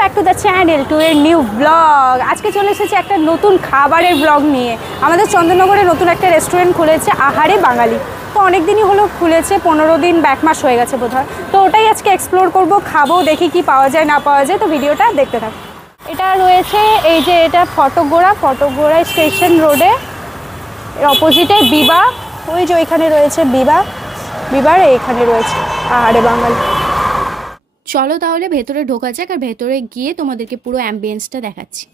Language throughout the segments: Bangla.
Back to the channel to এর নিউ ব্লগ। আজকে চলে এসেছে একটা নতুন খাবারের ব্লগ নিয়ে। আমাদের চন্দননগরে নতুন একটা রেস্টুরেন্ট খুলেছে আহারে বাঙালি। তো অনেক দিনই হলো খুলেছে, 15 দিন ব্যাক মাস হয়ে গেছে বোধহয়। তো ওটাই আজকে এক্সপ্লোর করব, খাবো, দেখি কি পাওয়া যায় না পাওয়া যায়। তো ভিডিওটা দেখতে থাক। এটা রয়েছে এই যে এটা ফটকগোড়া স্টেশন রোডে, এর অপোজিটে বিবা। ওই যে ওইখানে রয়েছে বিবার এইখানে রয়েছে আহারে বাঙালি। চলো তাহলে ভেতরে ঢোকা যাক, আর ভেতরে গিয়ে তোমাদেরকে পুরো অ্যাম্বিয়েন্সটা দেখাচ্ছি।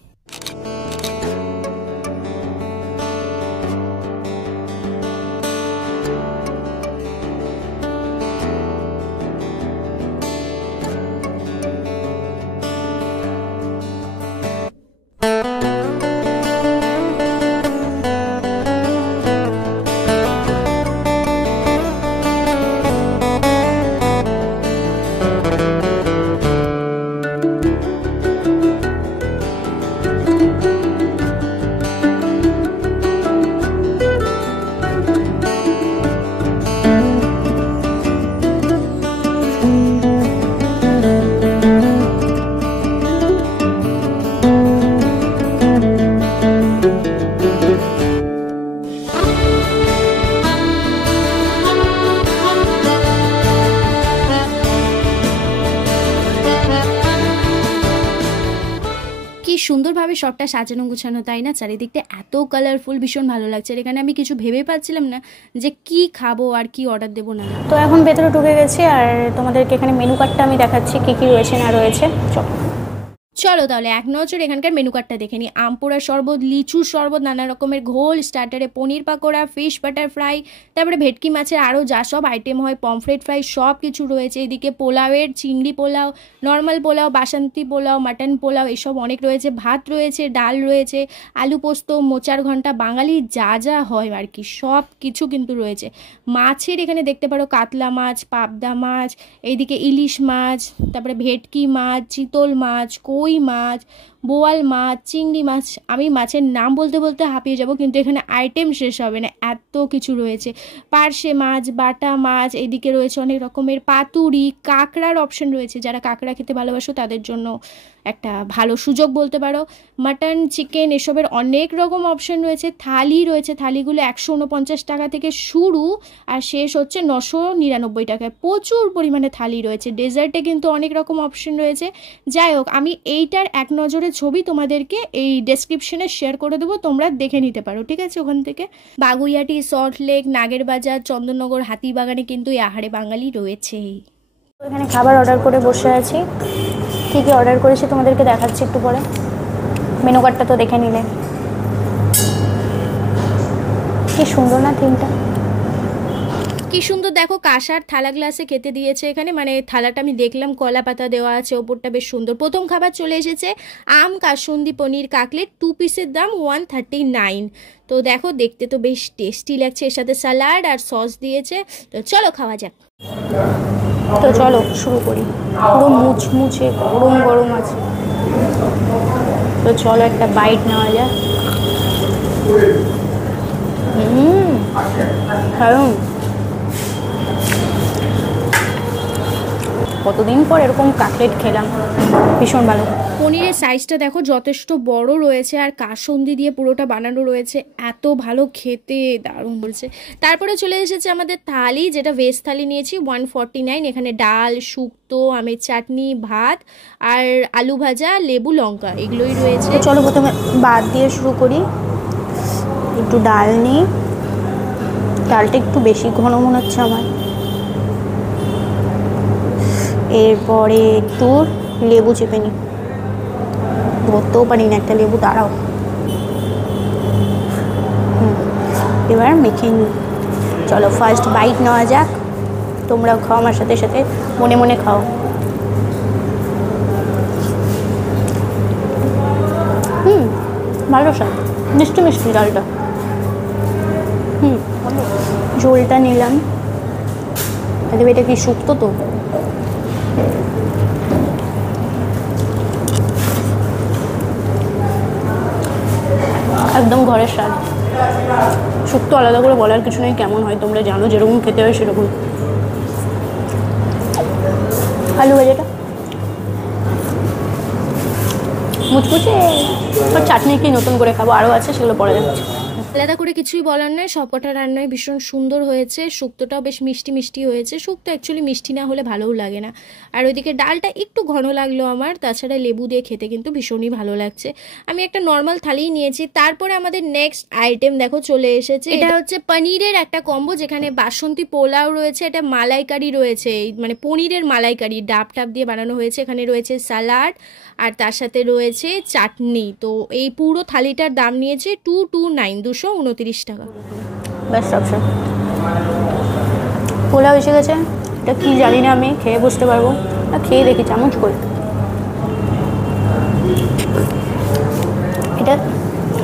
সুন্দরভাবে সবটা সাজানো গুছানো, তাই না? চারিদিকটা এত কালারফুল, ভীষণ ভালো লাগছে। আর এখানে আমি কিছু ভেবে পাচ্ছিলাম না যে কি খাবো আর কি অর্ডার দেবো না। তো এখন ভেতরে ঢুকে গেছি, আর তোমাদেরকে এখানে মেনু কার্ডটা আমি দেখাচ্ছি কি কি রয়েছে না রয়েছে। চলো তাহলে এক নজর এখানকার মেনু কার্ডটা দেখে নিই। আমপোড়া শরবত, লিচু শরবত, নানা রকমের ঘোল, স্টার্টারে পনির পাকোড়া, ফিশ বাটার ফ্রাই, তারপরে ভেটকি মাছের আরও যা সব আইটেম হয়, পমফ্রেট ফ্রাই, সব কিছু রয়েছে। এদিকে পোলাওয়ের চিংড়ি পোলাও, নর্মাল পোলাও, বাসন্তী পোলাও, মাটন পোলাও, এসব অনেক রয়েছে। ভাত রয়েছে, ডাল রয়েছে, আলু পোস্ত, মোচার ঘন্টা, বাঙালি যা যা হয় আর কি সব কিছু কিন্তু রয়েছে। মাছের এখানে দেখতে পারো কাতলা মাছ, পাবদা মাছ, এইদিকে ইলিশ মাছ, তারপরে ভেটকি মাছ, চিতল মাছ, কই মাছ, বোয়াল মাছ, চিংড়ি মাছ। আমি মাছের নাম বলতে বলতে হাঁপিয়ে যাব, কিন্তু এখানে আইটেম শেষ হবে না, এত কিছু রয়েছে। পার্শে মাছ, বাটা মাছ, এইদিকে রয়েছে অনেক রকমের পাতুরি, কাঁকড়ার অপশন রয়েছে। যারা কাঁকড়া খেতে ভালোবাসো তাদের জন্য একটা ভালো সুযোগ বলতে পারো। মাটন, চিকেন, এসবের অনেক রকম অপশন রয়েছে। থালি রয়েছে, থালিগুলো 149 টাকা থেকে শুরু আর শেষ হচ্ছে 999 টাকায়। প্রচুর পরিমাণে থালি রয়েছে। ডেজার্টে কিন্তু অনেক রকম অপশন রয়েছে। যাই হোক, আমি এইটার এক নজরে ছবি তোমাদেরকে এই ডেসক্রিপশনে শেয়ার করে দেবো, তোমরা দেখে নিতে পারো, ঠিক আছে? ওখান থেকে বাগুইয়াটি, সল্টলেক, নাগেরবাজার, চন্দননগর, হাতিবাগানে কিন্তু এই আহারে বাঙালি রয়েছেই। এখানে খাবার অর্ডার করে বসে আছি। কী কী অর্ডার করেছি তোমাদেরকে দেখাচ্ছি একটু পরে। মেনু কার্ডটা তো দেখে নিলে। কি সুন্দর না থিমটা, কি সুন্দর দেখো। কাঁসার থালা গ্লাসে খেতে দিয়েছে এখানে, মানে থালাটা আমি দেখলাম কলা পাতা দেওয়া আছে, ওপরটা বেশ সুন্দর। প্রথম খাবার চলে এসেছে আম কাসুন্দি পনির কাকলেট, 2 পিসের দাম 139। তো দেখো দেখতে তো বেশ টেস্টি লাগছে, এর সাথে স্যালাড আর সস দিয়েছে। তো চলো খাওয়া যাক। তো চলো শুরু করি। পুরো মুচমুচে গরম গরম আছে। তো চলো একটা বাইট নেওয়া যাক। কারণ কতদিন পর এরকম কাটলেট খেলাম, ভীষণ ভালো। পনিরের সাইজটা দেখো যথেষ্ট বড় রয়েছে, আর কাসুন্দি দিয়ে পুরোটা বানানো রয়েছে, এত ভালো খেতে, দারুণ বলছে। তারপরে চলে এসেছে আমাদের থালি, যেটা ভেজ থালি নিয়েছি 149। এখানে ডাল, শুক্তো, আমের চাটনি, ভাত আর আলু ভাজা, লেবু, লঙ্কা, এগুলোই রয়েছে। চলো প্রথমে ভাত দিয়ে শুরু করি। একটু ডাল নিই, ডালটা একটু বেশি ঘন মনে হচ্ছে আমার। এরপরে একটু লেবু চেপে নিই, ধরতেও পারি না একটা লেবু, দাঁড়াও। এবার মেখে নিই। চলো ফার্স্ট বাইট নেওয়া যাক। তোমরাও খাও আমার সাথে সাথে, মনে মনে খাও। ভালো স্বাদ, মিষ্টি মিষ্টি ডালটা। ঝোলটা নিলাম, এটা কি শুক্তো তো। একদম ঘরের স্বাদ। শুক্তো আলাদা করে বলার কিছু নেই, কেমন হয় তোমরা জানো, যেরকম খেতে হয় সেরকম। আলু ভাজাটা মুচমুচে। চাটনি কি নতুন করে খাবো, আরও আছে, সেগুলো পরে যাচ্ছে। আলাদা করে কিছুই বলার নয়, সবকটা রান্নায় ভীষণ সুন্দর হয়েছে। শুক্তোটাও বেশ মিষ্টি মিষ্টি হয়েছে। শুক্তো অ্যাকচুয়ালি মিষ্টি না হলে ভালোও লাগে না। আর ওইদিকে ডালটা একটু ঘন লাগলো আমার, তাছাড়া লেবু দিয়ে খেতে কিন্তু ভীষণই ভালো লাগছে। আমি একটা নর্মাল থালিই নিয়েছি। তারপরে আমাদের নেক্সট আইটেম দেখো চলে এসেছে। এটা হচ্ছে পনিরের একটা কম্বো, যেখানে বাসন্তী পোলাও রয়েছে, এটা মালাইকারি রয়েছে, মানে পনিরের মালাইকারি ডাব টাব দিয়ে বানানো হয়েছে। এখানে রয়েছে স্যালাড আর তার সাথে রয়েছে চাটনি। তো এই পুরো থালিটার দাম নিয়েছে 229, 229 টাকা। Best option. পোলাও এসে গেছে, এটা কি জানি না, আমি খেয়ে বুঝতে পারবো না, খেয়ে দেখি চামচ করে।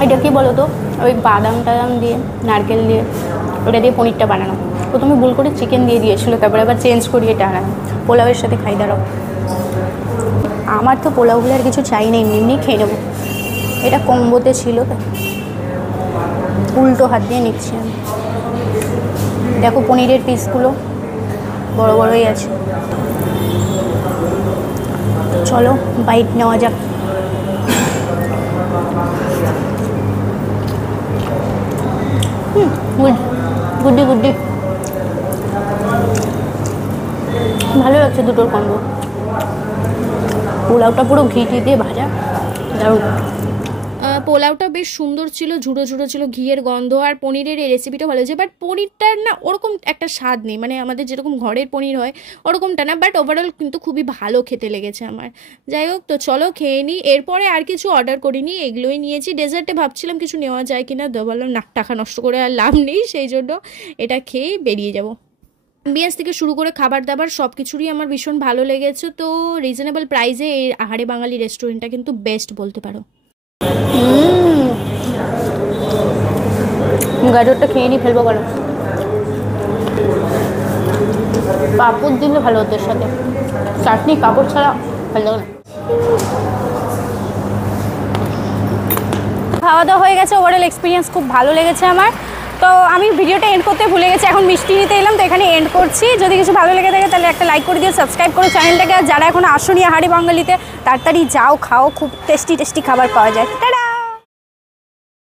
এটা কি বলো তো, ওই বাদাম টাদাম দিয়ে, নারকেল দিয়ে, ওটা দিয়ে পনিরটা বানানো। প্রথমে ভুল করে চিকেন দিয়ে দিয়েছিলো, তারপরে আবার চেঞ্জ করি এটা আনানো। পোলাওয়ের সাথে খাই দাঁড়াও। আমার তো পোলাওগুলো আর কিছু চাই না, এমনি এমনি খেয়ে নেবো। এটা কম্বোতে ছিল, উল্টো হাত দিয়ে নিচ্ছি আমি। দেখো পনিরের পিসগুলো বড় বড়ই আছে। চলো বাইট নেওয়া যাক। গুড্ডি গুড্ডি, ভালো লাগছে দুটোর কম্বো। পোলাওটা পুরো ঘি দিয়ে ভাজা, দারুণ। পোলাওটা বেশ সুন্দর ছিল, ঝুড়ো ঝুড়ো ছিল, ঘিয়ের গন্ধ। আর পনিরের এই রেসিপিটা ভালো হয়েছে, বাট পনিরটার না ওরকম একটা স্বাদ নেই, মানে আমাদের যেরকম ঘরের পনির হয় ওরকমটা না। বাট ওভারঅল কিন্তু খুবই ভালো খেতে লেগেছে আমার। যাই হোক, তো চলো খেয়ে নিই। এরপরে আর কিছু অর্ডার করিনি, এগুলোই নিয়েছি। ডেজার্টে ভাবছিলাম কিছু নেওয়া যায় কিনা, বললাম না, টাকা নষ্ট করে আর লাভ নেই, সেই জন্য এটা খেয়ে বেরিয়ে যাবো। অ্যাম্বিয়েন্স থেকে শুরু করে খাবার দাবার সব কিছুরই আমার ভীষণ ভালো লেগেছে। তো রিজনেবল প্রাইসে এই আহারে বাঙালি রেস্টুরেন্টটা কিন্তু বেস্ট বলতে পারো। গাজরটা খেয়ে নিয়ে ফেলবো কেন, পাঁপড় দিলে ভালো হতো এর সাথে, চাটনি পাঁপড় ছাড়া ভালো লাগে না। খাওয়া দাওয়া হয়ে গেছে, ওভারঅল এক্সপিরিয়েন্স খুব ভালো লেগেছে আমার। তো আমি ভিডিওটা এন্ড করতে ভুলে গেছি, এখন মিষ্টি নিতে এলাম, তো এখানে এন্ড করছি। যদি কিছু ভালো লেগে থাকে তাহলে একটা লাইক করে দিও, সাবস্ক্রাইব করো চ্যানেলটাকে। আর যারা এখন আসুনি আহারে বাঙালিতে, তাড়াতাড়ি যাও, খাও, খুব টেস্টি টেস্টি খাবার পাওয়া যায়। টাটা।